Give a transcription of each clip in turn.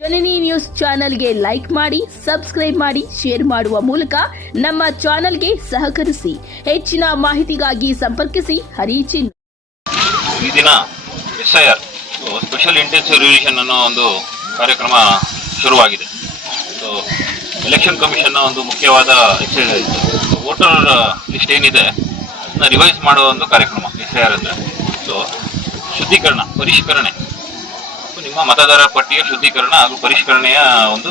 ಜನನಿ news ಚಾನೆಲ್ಗೆ like ಮಾಡಿ, subscribe ಮಾಡಿ, ಶೇರ್ ಮಾಡುವ ಮೂಲಕ ನಮ್ಮ ಚಾನೆಲ್ಗೆ ಸಹಕರಿಸಿ. ಹೆಚ್ಚಿನ ಮಾಹಿತಿಗಾಗಿ ಸಂಪರ್ಕಿಸಿ ಹರಿಚಿನ್. ಈ ದಿನ SIR ಸ್ಪೆಷಲ್ ಇಂಟೆನ್ಸಿವ್ ರಿವಿಷನ್ ಅನ್ನೋ ಒಂದು ಕಾರ್ಯಕ್ರಮ ಶುರುವಾಗಿದೆ. ಸೊ ಎಲೆಕ್ಷನ್ ಕಮಿಷನ್ನ ಒಂದು ಮುಖ್ಯವಾದ ಎಕ್ಸರ್ಸೈಸ್ ವೋಟರ್ ಲಿಸ್ಟ್ ಏನಿದೆ ಅದನ್ನ ರಿವೈಸ್ ಮಾಡುವ ಒಂದು ಕಾರ್ಯಕ್ರಮ SIR ಅಂದರೆ. ಸೊ ಶುದ್ಧೀಕರಣ, ಪರಿಷ್ಕರಣೆ, ನಿಮ್ಮ ಮತದಾರ ಪಟ್ಟಿಯ ಶುದ್ಧೀಕರಣ ಹಾಗೂ ಪರಿಷ್ಕರಣೆಯ ಒಂದು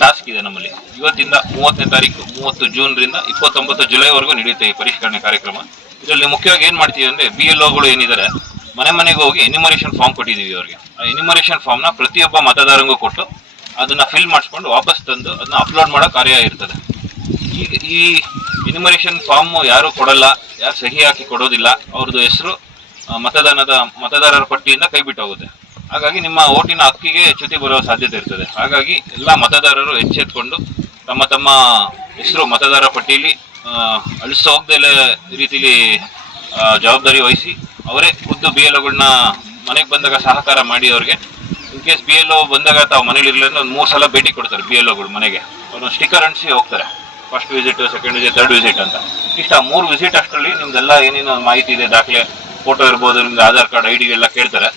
ಟಾಸ್ಕ್ ಇದೆ ನಮ್ಮಲ್ಲಿ. ಇವತ್ತಿಂದ 30ನೇ ತಾರೀಕು 30 ಜೂನ್ರಿಂದ 29 ಜುಲೈವರೆಗೂ ನಡೆಯುತ್ತೆ ಈ ಪರಿಷ್ಕರಣೆ ಕಾರ್ಯಕ್ರಮ. ಇದರಲ್ಲಿ ಮುಖ್ಯವಾಗಿ ಏನು ಮಾಡ್ತೀವಿ ಅಂದರೆ BLOಗಳು ಏನಿದ್ದಾರೆ ಮನೆ ಮನೆಗೆ ಹೋಗಿ ಎನ್ಯುಮರೇಷನ್ ಫಾರ್ಮ್ ಕೊಟ್ಟಿದ್ದೀವಿ ಅವರಿಗೆ. ಆ ಎನ್ಯುಮರೇಷನ್ ಫಾರ್ಮ್ನ ಪ್ರತಿಯೊಬ್ಬ ಮತದಾರಂಗೂ ಕೊಟ್ಟು ಅದನ್ನು ಫಿಲ್ ಮಾಡಿಸ್ಕೊಂಡು ವಾಪಸ್ ತಂದು ಅದನ್ನ ಅಪ್ಲೋಡ್ ಮಾಡೋ ಕಾರ್ಯ ಇರ್ತದೆ. ಈ ಎನ್ಯುಮರೇಷನ್ ಫಾರ್ಮ್ ಯಾರು ಕೊಡಲ್ಲ, ಯಾರು ಸಹಿ ಹಾಕಿ ಕೊಡೋದಿಲ್ಲ, ಅವ್ರದ್ದು ಹೆಸರು ಮತದಾರರ ಪಟ್ಟಿಯಿಂದ ಕೈ ಬಿಟ್ಟು ಹೋಗುತ್ತೆ. ಹಾಗಾಗಿ ನಿಮ್ಮ ಓಟಿನ ಹಕ್ಕಿಗೆ ಚ್ಯುತಿ ಬರುವ ಸಾಧ್ಯತೆ ಇರ್ತದೆ. ಹಾಗಾಗಿ ಎಲ್ಲ ಮತದಾರರು ಎಚ್ಚೆತ್ಕೊಂಡು ತಮ್ಮ ತಮ್ಮ ಹೆಸರು ಮತದಾರ ಪಟ್ಟಿಯಲ್ಲಿ ಅಳಿಸೋ ಹೋಗದೆ ರೀತಿಲಿ ಜವಾಬ್ದಾರಿ ವಹಿಸಿ ಅವರೇ ಖುದ್ದು BLOಗಳನ್ನ ಮನೆಗೆ ಬಂದಾಗ ಸಹಕಾರ ಮಾಡಿ ಅವ್ರಿಗೆ. ಇನ್ ಕೇಸ್ BLO ಬಂದಾಗ ತಾವು ಮನೇಲಿ ಇರಲಿಲ್ಲ ಒಂದು 3 ಸಲ ಭೇಟಿ ಕೊಡ್ತಾರೆ BLOಗಳು ಮನೆಗೆ. ಅವ್ರನ್ನ ಸ್ಟಿಕ್ಕರ್ ಅಂಟಿಸಿ ಹೋಗ್ತಾರೆ, first visit, second visit, third visit ಅಂತ. ಇಷ್ಟ 3 ವಿಸಿಟ್ ಅಷ್ಟರಲ್ಲಿ ನಿಮ್ದೆಲ್ಲ ಏನೇನು ಮಾಹಿತಿ ಇದೆ, ದಾಖಲೆ, ಫೋಟೋ ಇರ್ಬೋದು, ನಿಮ್ದು ಆಧಾರ್ ಕಾರ್ಡ್, ID ಎಲ್ಲ ಕೇಳ್ತಾರೆ.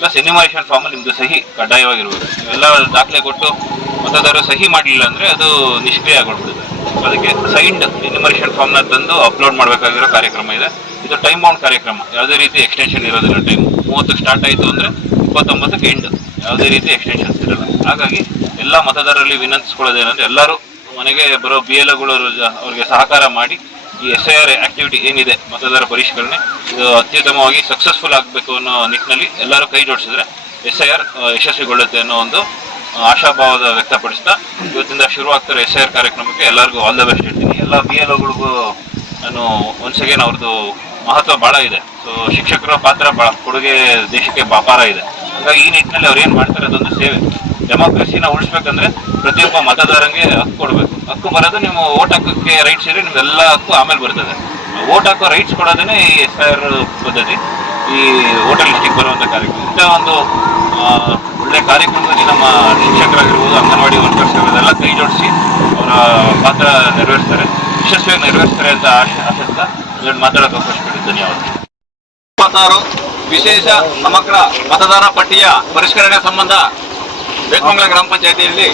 ಪ್ಲಸ್ ಎನ್ಯುಮರೇಷನ್ ಫಾರ್ಮ್ ನಿಮ್ದು ಸಹಿ ಕಡ್ಡಾಯವಾಗಿರ್ಬೋದು. ನೀವೆಲ್ಲ ದಾಖಲೆ ಕೊಟ್ಟು ಮತದಾರರು ಸಹಿ ಮಾಡಲಿಲ್ಲ ಅಂದರೆ ಅದು ನಿಷ್ಕ್ರಿಯ ಆಗಿಬಿಡ್ತದೆ. ಅದಕ್ಕೆ ಸೈನ್ಡ್ ಎನ್ಯುಮರೇಷನ್ ಫಾರ್ಮ್ನ ತಂದು ಅಪ್ಲೋಡ್ ಮಾಡಬೇಕಾಗಿರೋ ಕಾರ್ಯಕ್ರಮ ಇದೆ. ಇದು ಟೈಮ್ ಬೌಂಡ್ ಕಾರ್ಯಕ್ರಮ, ಯಾವುದೇ ರೀತಿ ಎಕ್ಸ್ಟೆನ್ಷನ್ ಇರೋದಿಲ್ಲ. ಟೈಮ್ 30ಕ್ಕೆ ಸ್ಟಾರ್ಟ್ ಆಯಿತು ಅಂದರೆ 29ಕ್ಕೆ ಎಂಡ್, ಯಾವುದೇ ರೀತಿ ಎಕ್ಸ್ಟೆನ್ಷನ್ಸ್ ಇರಲ್ಲ. ಹಾಗಾಗಿ ಎಲ್ಲ ಮತದಾರರಲ್ಲಿ ವಿನಂತಿಸ್ಕೊಳ್ಳೋದೇನೆಂದರೆ ಎಲ್ಲರೂ ಮನೆಗೆ ಬರೋ BLOಗಳು ಅವ್ರಿಗೆ ಸಹಕಾರ ಮಾಡಿ ಈ SIR ಆಕ್ಟಿವಿಟಿ ಏನಿದೆ ಮತದಾರ ಪರಿಷ್ಕರಣೆ ಇದು ಅತ್ಯುತ್ತಮವಾಗಿ ಸಕ್ಸಸ್ಫುಲ್ ಆಗಬೇಕು ಅನ್ನೋ ನಿಟ್ಟಿನಲ್ಲಿ ಎಲ್ಲರೂ ಕೈ ಜೋಡಿಸಿದ್ರೆ SIR ಯಶಸ್ವಿಗೊಳ್ಳುತ್ತೆ ಅನ್ನೋ ಒಂದು ಆಶಾಭಾವದ ವ್ಯಕ್ತಪಡಿಸ್ತಾ ಇವತ್ತಿಂದ ಶುರುವಾಗ್ತಾರೆ SIR ಕಾರ್ಯಕ್ರಮಕ್ಕೆ ಎಲ್ಲರಿಗೂ ಆಲ್ ದ ಬೆಸ್ಟ್ ಹೇಳ್ತೀನಿ. ಎಲ್ಲ BLOಗಳಿಗೂ ನಾನು ಒನ್ಸ್ ಅಗೇನ್ ಅವ್ರದ್ದು ಮಹತ್ವ ಭಾಳ ಇದೆ. ಸೊ ಶಿಕ್ಷಕರ ಪಾತ್ರ ಭಾಳ ಕೊಡುಗೆ ದೇಶಕ್ಕೆ ಅಪಾರ ಇದೆ. ಹಾಗಾಗಿ ಈ ನಿಟ್ಟಿನಲ್ಲಿ ಅವ್ರು ಏನು ಮಾಡ್ತಾರೆ ಅದೊಂದು ಸೇವೆ. ಡೆಮೋಕ್ರಸಿನ ಉಳಿಸ್ಬೇಕಂದ್ರೆ ಪ್ರತಿಯೊಬ್ಬ ಮತದಾರಂಗೆ ಹಕ್ಕು ಕೊಡಬೇಕು. ಹಕ್ಕು ಬರೋದು ನೀವು ಓಟ್ ಹಾಕೋಕ್ಕೆ ರೈಟ್ಸ್ ಇದ್ರೆ ನಿಮ್ದೆಲ್ಲ ಹಕ್ಕು ಆಮೇಲೆ ಬರ್ತದೆ. ಓಟ್ ಹಾಕೋ ರೈಟ್ಸ್ ಕೊಡೋದೇ ಈ SIR ಪದ್ಧತಿ, ಈ ವೋಟರ್ ಲಿಸ್ಟಿಗೆ ಬರುವಂಥ ಕಾರ್ಯಕ್ರಮ. ಇಂಥ ಒಂದು ಒಳ್ಳೆ ಕಾರ್ಯಕ್ರಮದಲ್ಲಿ ನಮ್ಮ ಶಿಕ್ಷಕರಾಗಿರ್ಬೋದು, ಅಂಗನವಾಡಿ ವರ್ಕರ್ಸ್ ಇರೋದೆಲ್ಲ ಕೈ ಜೋಡಿಸಿ ಅವರ ಪಾತ್ರ ನೆರವೇರಿಸ್ತಾರೆ, ಯಶಸ್ವಿಯಾಗಿ ನೆರವೇರಿಸ್ತಾರೆ ಅಂತ ಆಶಿಸ್ತಾ ಇದನ್ನು ಮಾತಾಡೋಕೆ ಅವಕಾಶ ಕೊಡಿ. ಧನ್ಯವಾದ. 26 ವಿಶೇಷ ಸಮಗ್ರ ಮತದಾರ ಪಟ್ಟಿಯ ಪರಿಷ್ಕರಣೆ ಸಂಬಂಧ ಬೇಕಮಂಗಲ ಗ್ರಾಮ ಪಂಚಾಯಿತಿಯಲ್ಲಿ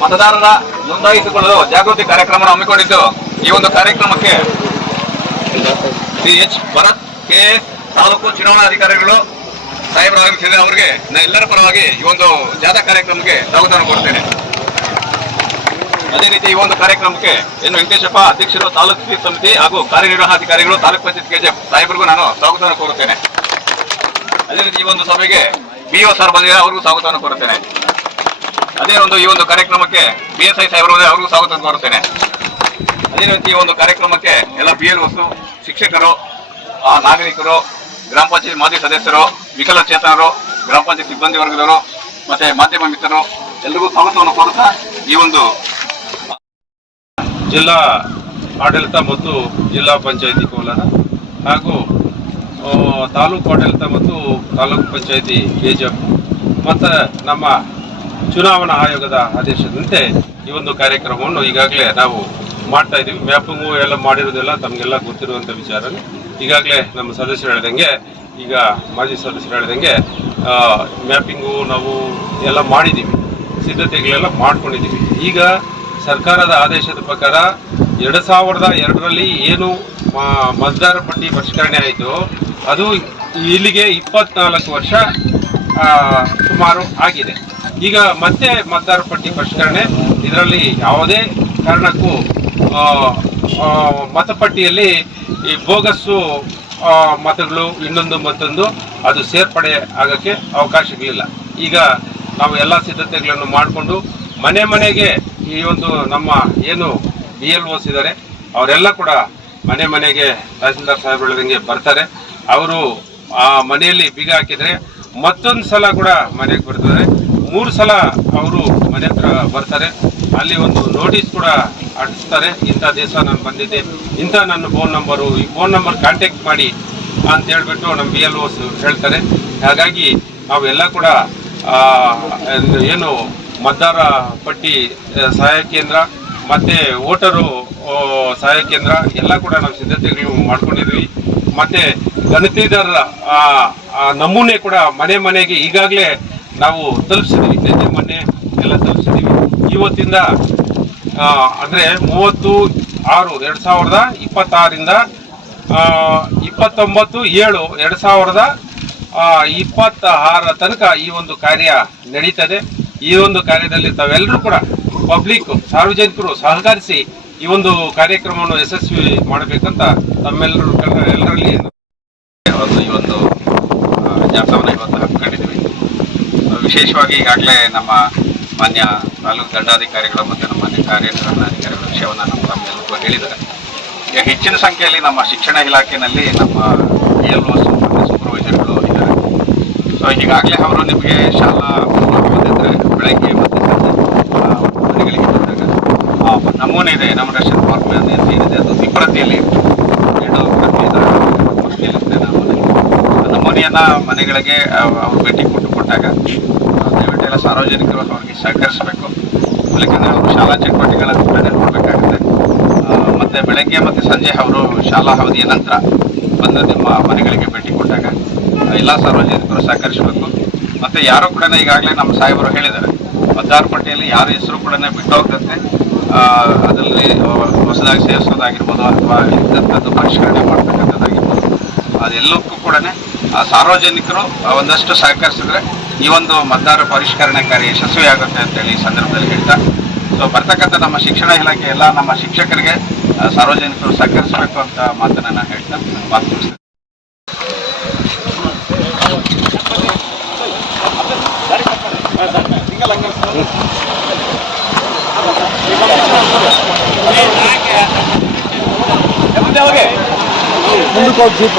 ಮತದಾರರ ನೋಂದಾಯಿಸಿಕೊಳ್ಳಲು ಜಾಗೃತಿ ಕಾರ್ಯಕ್ರಮ ಹಮ್ಮಿಕೊಂಡಿದ್ದು, ಈ ಒಂದು ಕಾರ್ಯಕ್ರಮಕ್ಕೆ CH ಭರತ್ KS ತಾಲೂಕು ಚುನಾವಣಾಧಿಕಾರಿಗಳು ಸಾಹೇಬರು ಆಗಮಿಸಿದರೆ ಅವರಿಗೆ ಎಲ್ಲರ ಪರವಾಗಿ ಈ ಒಂದು ಜಾಥಾ ಕಾರ್ಯಕ್ರಮಕ್ಕೆ ಸ್ವಾಗತವನ್ನು ಕೊಡ್ತೇನೆ. ಅದೇ ರೀತಿ ಈ ಒಂದು ಕಾರ್ಯಕ್ರಮಕ್ಕೆ ವೆಂಕಟೇಶಪ್ಪ ಅಧ್ಯಕ್ಷರು, ತಾಲೂಕು ಸಮಿತಿ ಹಾಗೂ ಕಾರ್ಯನಿರ್ವಹಣಾಧಿಕಾರಿಗಳು, ತಾಲೂಕು ಪಂಚಾಯತ್ KJ ಸಾಹೇಬರಿಗೂ ನಾನು ಸ್ವಾಗತವನ್ನು ಕೋರುತ್ತೇನೆ. ಅದೇ ರೀತಿ ಈ ಒಂದು ಸಭೆಗೆ BO ಸರ್ ಬಂದಿದ್ದಾರೆ, ಅವ್ರಿಗೂ ಸ್ವಾಗತವನ್ನು ಕೋರುತ್ತೇನೆ. ಅದೇ ಈ ಒಂದು ಕಾರ್ಯಕ್ರಮಕ್ಕೆ BSI ಸಾಹೇಬರು ಅವ್ರಿಗೂ ಸ್ವಾಗತ ಕೋರುತ್ತೇನೆ. ಅದೇ ರೀತಿ ಈ ಒಂದು ಕಾರ್ಯಕ್ರಮಕ್ಕೆ ಎಲ್ಲ BLOs, ಶಿಕ್ಷಕರು, ನಾಗರಿಕರು, ಗ್ರಾಮ ಪಂಚಾಯತ್ ಮಾಜಿ ಸದಸ್ಯರು, ವಿಕಲಚೇತನರು, ಗ್ರಾಮ ಪಂಚಾಯತ್ ಸಿಬ್ಬಂದಿ ವರ್ಗದವರು ಮತ್ತೆ ಮಾಧ್ಯಮ ಮಿತ್ರರು ಎಲ್ರಿಗೂ ಸ್ವಾಗತವನ್ನು ಕೋರುತ್ತಾ ಈ ಒಂದು ಜಿಲ್ಲಾ ಆಡಳಿತ ಮತ್ತು ಜಿಲ್ಲಾ ಪಂಚಾಯಿತಿ ಕೋಲಾರ ಹಾಗೂ ತಾಲೂಕು ಆಡಳಿತ ಮತ್ತು ತಾಲೂಕು ಪಂಚಾಯಿತಿ KGF ಮತ್ತು ನಮ್ಮ ಚುನಾವಣಾ ಆಯೋಗದ ಆದೇಶದಂತೆ ಈ ಒಂದು ಕಾರ್ಯಕ್ರಮವನ್ನು ಈಗಾಗಲೇ ನಾವು ಮಾಡ್ತಾ ಇದ್ದೀವಿ. ಮ್ಯಾಪಿಂಗು ಎಲ್ಲ ಮಾಡಿರೋದೆಲ್ಲ ತಮಗೆಲ್ಲ ಗೊತ್ತಿರುವಂಥ ವಿಚಾರನೇ. ಈಗಾಗಲೇ ನಮ್ಮ ಸದಸ್ಯರು ಹೇಳಿದಂಗೆ, ಈಗ ಮಾಜಿ ಸದಸ್ಯರು ಹೇಳಿದಂಗೆ ಮ್ಯಾಪಿಂಗು ನಾವು ಎಲ್ಲ ಮಾಡಿದ್ದೀವಿ, ಸಿದ್ಧತೆಗಳೆಲ್ಲ ಮಾಡ್ಕೊಂಡಿದ್ದೀವಿ. ಈಗ ಸರ್ಕಾರದ ಆದೇಶದ ಪ್ರಕಾರ 2002ರಲ್ಲಿ ಏನು ಮತದಾರ ಪಟ್ಟಿ ಪರಿಷ್ಕರಣೆ ಆಯಿತು ಅದು ಇಲ್ಲಿಗೆ 24 ವರ್ಷ ಸುಮಾರು ಆಗಿದೆ. ಈಗ ಮತ್ತೆ ಮತದಾರ ಪಟ್ಟಿ ಪರಿಷ್ಕರಣೆ, ಇದರಲ್ಲಿ ಯಾವುದೇ ಕಾರಣಕ್ಕೂ ಮತಪಟ್ಟಿಯಲ್ಲಿ ಈ ಬೋಗಸ್ಸು ಮತಗಳು ಇನ್ನೊಂದು ಮತ್ತೊಂದು ಅದು ಸೇರ್ಪಡೆ ಆಗೋಕ್ಕೆ ಅವಕಾಶಗಳಿಲ್ಲ. ಈಗ ನಾವು ಎಲ್ಲ ಸಿದ್ಧತೆಗಳನ್ನು ಮಾಡಿಕೊಂಡು ಮನೆ ಮನೆಗೆ ಈ ಒಂದು ನಮ್ಮ ಏನು BLOs ಇದ್ದಾರೆ ಅವರೆಲ್ಲ ಕೂಡ ಮನೆ ಮನೆಗೆ ತಹಸೀಲ್ದಾರ್ ಸಾಹೇಬರು ಹೇಳಿದಂಗೆ ಬರ್ತಾರೆ. ಅವರು ಆ ಮನೆಯಲ್ಲಿ ಬೀಗ ಹಾಕಿದರೆ ಮತ್ತೊಂದು ಸಲ ಕೂಡ ಮನೆಗೆ ಬರ್ತಾರೆ. 3 ಸಲ ಅವರು ಮನೆ ಹತ್ರ ಬರ್ತಾರೆ. ಅಲ್ಲಿ ಒಂದು ನೋಟಿಸ್ ಕೂಡ ಅಂಟಿಸ್ತಾರೆ, ಇಂಥ ದಿವಸ ನಾನು ಬಂದಿದ್ದೆ, ಇಂಥ ನನ್ನ ಫೋನ್ ನಂಬರು, ಈ ಫೋನ್ ನಂಬರ್ ಕಾಂಟ್ಯಾಕ್ಟ್ ಮಾಡಿ ಅಂತ ಹೇಳ್ಬಿಟ್ಟು ನಮ್ಮ BLOs ಹೇಳ್ತಾರೆ. ಹಾಗಾಗಿ ನಾವೆಲ್ಲ ಕೂಡ ಏನು ಮತದಾರ ಪಟ್ಟಿ ಸಹಾಯ ಕೇಂದ್ರ ಮತ್ತು ವೋಟರು ಸಹಾಯ ಕೇಂದ್ರ ಎಲ್ಲ ಕೂಡ ನಾವು ಸಿದ್ಧತೆಗಳು ಮಾಡ್ಕೊಂಡಿದ್ವಿ. ಮತ್ತು ಗಣತಿದಾರರ ನಮೂನೆ ಕೂಡ ಮನೆ ಮನೆಗೆ ಈಗಾಗಲೇ ನಾವು ತಲುಪಿಸಿದ್ವಿ. ನಿನ್ನೆ ಮೊನ್ನೆ ಎಲ್ಲ ತಲುಪಿಸಿದ್ದೀವಿ. ಇವತ್ತಿಂದ ಅಂದರೆ 30/6/2026ರಿಂದ 29/7/2026 ತನಕ ಈ ಒಂದು ಕಾರ್ಯ ನಡೀತದೆ. ಈ ಒಂದು ಕಾರ್ಯದಲ್ಲಿ ತಾವೆಲ್ಲರೂ ಕೂಡ ಪಬ್ಲಿಕ್ ಸಾರ್ವಜನಿಕರು ಸಹಕರಿಸಿ ಈ ಒಂದು ಕಾರ್ಯಕ್ರಮವನ್ನು ಯಶಸ್ವಿ ಮಾಡಬೇಕಂತ ಎಲ್ಲರಲ್ಲಿ ಈ ಒಂದು ಜಾಥಾವನ್ನು ಇವತ್ತು ಹಮ್ಮಿಕೊಂಡಿದ್ವಿ. ವಿಶೇಷವಾಗಿ ಈಗಾಗಲೇ ನಮ್ಮ ಮಾನ್ಯ ತಾಲೂಕು ದಂಡಾಧಿಕಾರಿಗಳು ಮತ್ತು ನಮ್ಮ ಮಾನ್ಯ ಕಾರ್ಯನಿರ್ವಹಣಾಧಿಕಾರಿಗಳ ವಿಷಯವನ್ನು ನಮ್ಮೆಲ್ಲರಿಗೂ ಹೇಳಿದ್ದಾರೆ. ಈಗ ಹೆಚ್ಚಿನ ಸಂಖ್ಯೆಯಲ್ಲಿ ನಮ್ಮ ಶಿಕ್ಷಣ ಇಲಾಖೆಯಲ್ಲಿ ನಮ್ಮ BLOs ಮತ್ತು ಸೂಪರ್ವೈಸರ್ಗಳು ಇದ್ದಾರೆ. ಸೊ ಈಗಾಗಲೇ ಅವರು ನಿಮಗೆ ಶಾಲಾ ಬಂದಿದ್ದರೆ ಬೆಳಗ್ಗೆ ಮತ್ತು ಸಂಜೆ ಮನೆಗಳಿಗೆ ಬಂದಾಗ ನಮೂನೆ ಇದೆ, ಎನಾಮಿನೇಷನ್ ಫಾರ್ಮ್ ಏನಿದೆ ಅದು ದ್ವಿಪ್ರತಿಯಲ್ಲಿ 2 ಪ್ರತಿಯಲ್ಲಿರುತ್ತೆ ನಮೂನೆಯನ್ನು ಮನೆಗಳಿಗೆ ಅವರು ಭೇಟಿ ಕೊಟ್ಟಾಗ ದಯವಿಟ್ಟು ಎಲ್ಲ ಸಾರ್ವಜನಿಕರು ಅವರಿಗೆ ಸಹಕರಿಸಬೇಕು. ಯಾಕಂದರೆ ಅವರು ಶಾಲಾ ಚಟುವಟಿಕೆಗಳನ್ನು ಕೂಡ ನೋಡಬೇಕಾಗುತ್ತೆ. ಮತ್ತು ಬೆಳಗ್ಗೆ ಮತ್ತು ಸಂಜೆ ಅವರು ಶಾಲಾ ಅವಧಿಯ ನಂತರ ಬಂದು ನಿಮ್ಮ ಮನೆಗಳಿಗೆ ಭೇಟಿ ಕೊಟ್ಟಾಗ ಎಲ್ಲ ಸಾರ್ವಜನಿಕರು ಸಹಕರಿಸಬೇಕು. ಮತ್ತು ಯಾರು ಕೂಡ ಈಗಾಗಲೇ ನಮ್ಮ ಸಾಹೇಬರು ಹೇಳಿದ್ದಾರೆ, ಮತದಾರ ಪಟ್ಟಿಯಲ್ಲಿ ಯಾರ ಹೆಸರು ಕೂಡ ಬಿಟ್ಟು ಹೋಗ್ತದೆ, ಅದರಲ್ಲಿ ಹೊಸದಾಗಿ ಸೇರಿಸೋದಾಗಿರ್ಬೋದು ಅಥವಾ ಇಂಥದ್ದು ಪರಿಷ್ಕರಣೆ ಮಾಡ್ತಕ್ಕಂಥದ್ದಾಗಿರ್ಬೋದು, ಅದೆಲ್ಲಕ್ಕೂ ಕೂಡ ಸಾರ್ವಜನಿಕರು ಒಂದಷ್ಟು ಸಹಕರಿಸಿದ್ರೆ ಈ ಒಂದು ಮತದಾರ ಪರಿಷ್ಕರಣೆ ಕಾರ್ಯ ಯಶಸ್ವಿ ಆಗುತ್ತೆ ಅಂತೇಳಿ ಈ ಸಂದರ್ಭದಲ್ಲಿ ಹೇಳ್ತಾ, ಸೊ ಬರ್ತಕ್ಕಂಥ ನಮ್ಮ ಶಿಕ್ಷಣ ಇಲಾಖೆ ಎಲ್ಲ ನಮ್ಮ ಶಿಕ್ಷಕರಿಗೆ ಸಾರ್ವಜನಿಕರು ಸಹಕರಿಸಬೇಕು ಅಂತ ಮಾತನ್ನ ಹೇಳ್ತಾ ಮಾತು ಮುಗಿಸ್ತೀನಿ. ಮುಂದಕ್ಕೆ ಹೋಗಿ ಜೀಪ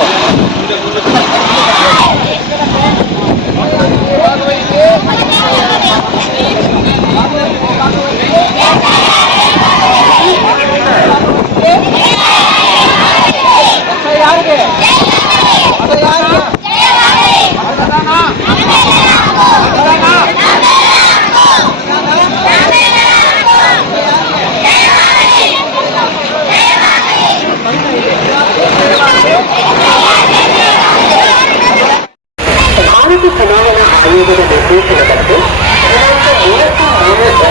ಭಾರತ ಚುನಾವಣಾ ಆಯೋಗದ ನಿರ್ದೇಶನದಂತೆ ದಿನಾಂಕ 33